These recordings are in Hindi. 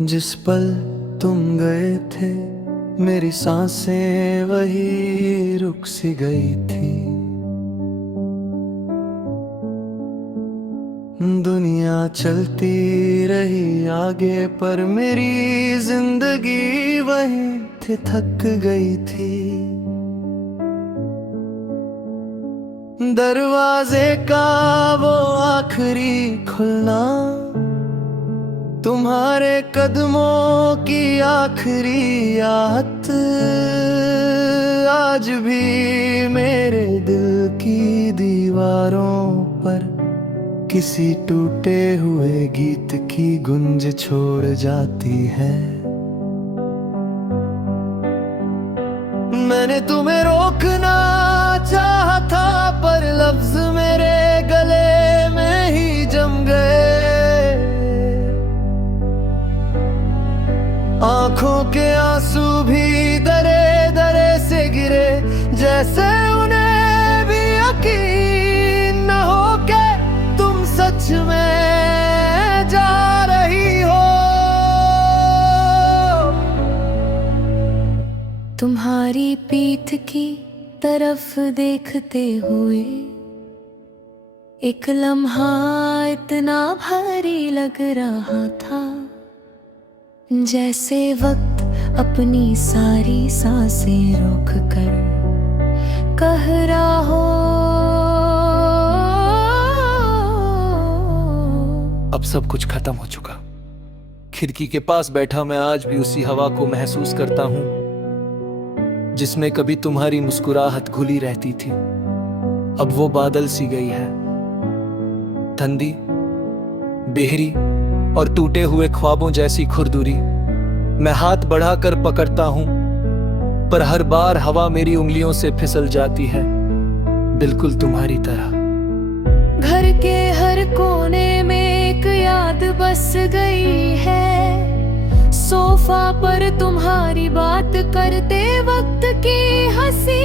जिस पल तुम गए थे मेरी सांसें वही रुक सी गई थी। दुनिया चलती रही आगे पर मेरी जिंदगी वहीं थे थक गई थी। दरवाजे का वो आखिरी खुलना, तुम्हारे कदमों की आखिरी आहट आज भी मेरे दिल की दीवारों पर किसी टूटे हुए गीत की गूंज छोड़ जाती है। मैंने तुम्हें रोकना चाहा था पर लफ्ज मेरे गले में ही जम गए। आंखों के आंसू भी दरे दरे से गिरे, जैसे उन्हें भी यकीन न हो के तुम सच में जा रही हो। तुम्हारी पीठ की तरफ देखते हुए एक लम्हा इतना भारी लग रहा था, जैसे वक्त अपनी सारी सांसें रोक कर कह रहा हो। अब सब कुछ खत्म हो चुका। खिड़की के पास बैठा मैं आज भी उसी हवा को महसूस करता हूँ जिसमें कभी तुम्हारी मुस्कुराहट घुली रहती थी। अब वो बादल सी गई है, ठंडी, बेहरी और टूटे हुए ख्वाबों जैसी खुरदुरी। मैं हाथ बढ़ाकर पकड़ता हूँ पर हर बार हवा मेरी उंगलियों से फिसल जाती है, बिल्कुल तुम्हारी तरह। घर के हर कोने में एक याद बस गई है, सोफा पर तुम्हारी बात करते वक्त की हंसी,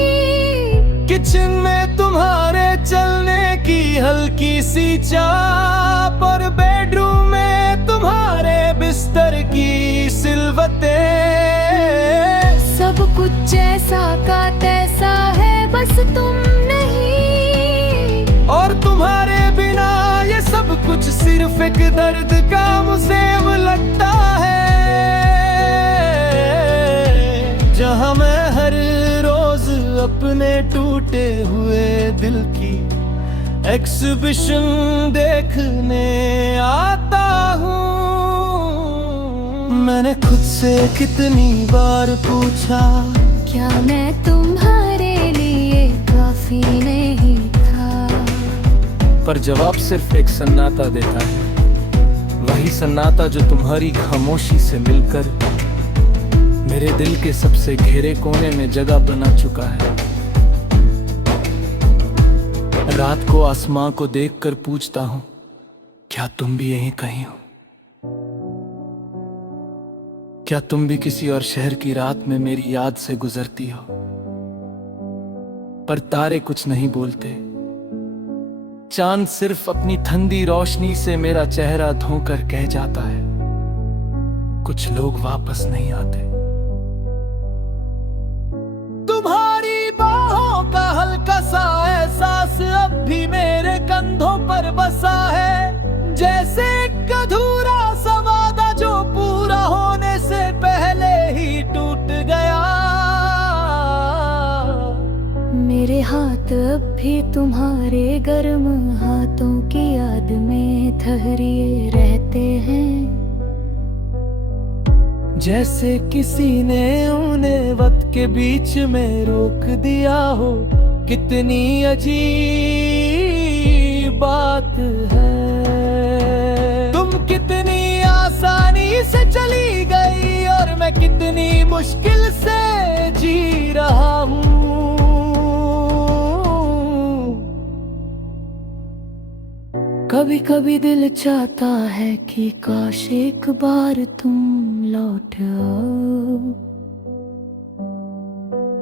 किचन में तुम्हारे चलने की हल्की सी चाह, पर बेडरूम में तुम्हारे बिस्तर की सिलवटें। सब कुछ जैसा का तैसा है, बस तुम नहीं। और तुम्हारे बिना ये सब कुछ सिर्फ एक दर्द का मुसेम लगता है, जहां मैं हर रोज अपने टूटे हुए दिल की एग्जिबिशन देखने आता हूँ। मैंने खुद से कितनी बार पूछा, क्या मैं तुम्हारे लिए काफी नहीं था? पर जवाब सिर्फ एक सन्नाटा देता है, वही सन्नाटा जो तुम्हारी खामोशी से मिलकर मेरे दिल के सबसे घेरे कोने में जगह बना चुका है। रात को आसमां को देखकर पूछता हूँ, क्या तुम भी यहीं कहीं हो? क्या तुम भी किसी और शहर की रात में मेरी याद से गुजरती हो? पर तारे कुछ नहीं बोलते, चांद सिर्फ अपनी ठंडी रोशनी से मेरा चेहरा धोकर कह जाता है, कुछ लोग वापस नहीं आते। तुम्हारी बाहों का हल्का सा एहसास अब भी मेरे कंधों पर बसा है, जैसे एक अधूरा सा वादा जो पूरा होने से पहले ही टूट गया। मेरे हाथ अब भी तुम्हारे गर्म हाथों की याद में ठहरिए रहते हैं, जैसे किसी ने उन्हें वक्त के बीच में रोक दिया हो। कितनी अजीब बात है, तुम कितनी आसानी से चली गई और मैं कितनी मुश्किल से जी रहा हूँ। कभी कभी दिल चाहता है कि काश एक बार तुम लौट आओ,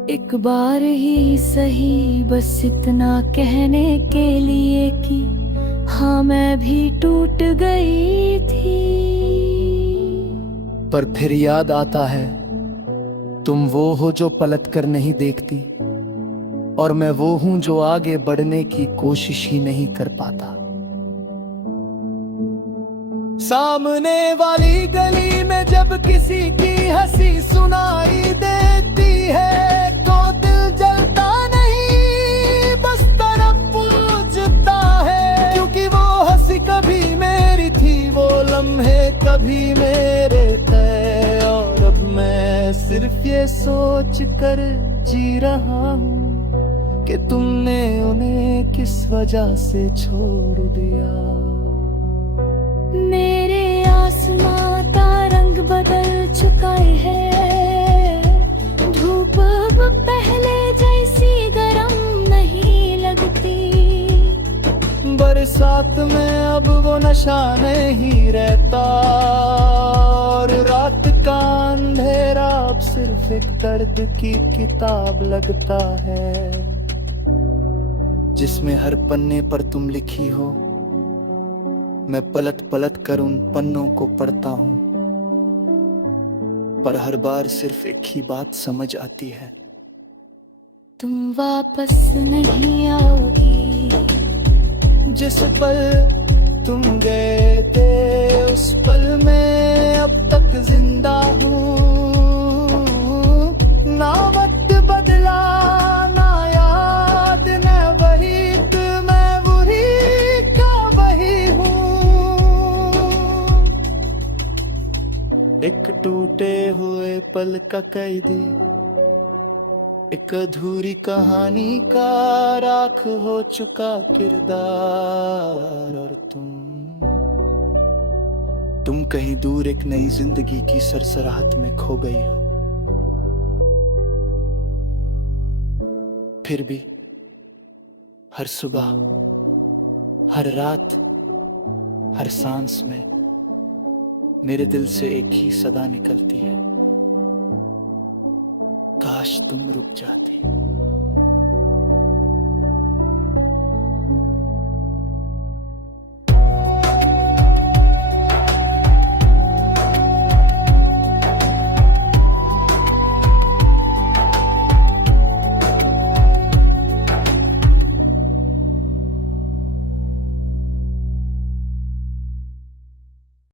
एक बार ही सही, बस इतना कहने के लिए कि हाँ मैं भी टूट गई थी। पर फिर याद आता है तुम वो हो जो पलट कर नहीं देखती, और मैं वो हूं जो आगे बढ़ने की कोशिश ही नहीं कर पाता। सामने वाली गली में जब किसी की हंसी सुनाई देती है तो दिल जलता नहीं, बस तरफ पूछता है, क्योंकि वो हंसी कभी मेरी थी, वो लम्हे कभी मेरे थे, और अब मैं सिर्फ ये सोच कर जी रहा हूँ कि तुमने उन्हें किस वजह से छोड़ दिया। मेरे आसमां का रंग बदल चुका है, धूप अब पहले जैसी गरम नहीं लगती, बरसात में अब वो नशा नहीं रहता, और रात का अंधेरा अब सिर्फ एक दर्द की किताब लगता है, जिसमें हर पन्ने पर तुम लिखी हो। मैं पलट पलट कर उन पन्नों को पढ़ता हूं, पर हर बार सिर्फ एक ही बात समझ आती है, तुम वापस नहीं आओगी। जिस पल तुम गए थे उस पल में अब तक जिंदा हूँ, ना वक्त बदला ना याद न वही, मैं वही का वही हूँ। एक टूटे हुए पल का कैदी, एक अधूरी कहानी का राख हो चुका किरदार, और तुम कहीं दूर एक नई जिंदगी की सरसराहट में खो गई हो। फिर भी हर सुबह, हर रात, हर सांस में मेरे दिल से एक ही सदा निकलती है, काश तुम रुक जाती।